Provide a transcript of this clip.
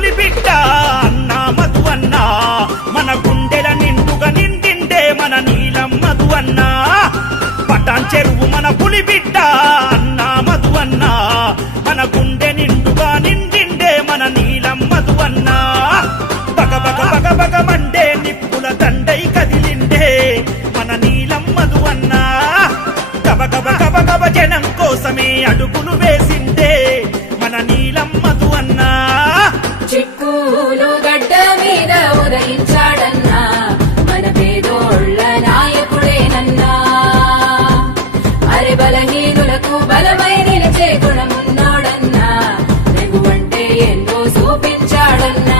పులి బిడ్డ అన్నా మధు అన్నా మన గుండెల నిండుగా నిండిండే మన నీలం మధు అన్నా పటాన్ చెరువు మన పులి బిడ్డ అన్నా మధు అన్నా మన గుండె నిండుగా నిండిండే మన నీలం మధు అన్నా బగ బగ బగ బగ మండే నిప్పుల దండై కదిలిండే మన నీలం మధు అన్నా గబ గబ గబ గబ జనం కోసమే అడుగులు వేసిందే మన నీలం మధు అన్నా చిక్కులు గడ్డ మీద ఉదయించాడన్నా మన పేదోళ్ళ నాయకుడేనన్నా అరే బలహీనులకు బలమై నిలిచే గుణమున్నోడన్నా నువ్వంటే ఎంతో చూపించాడన్నా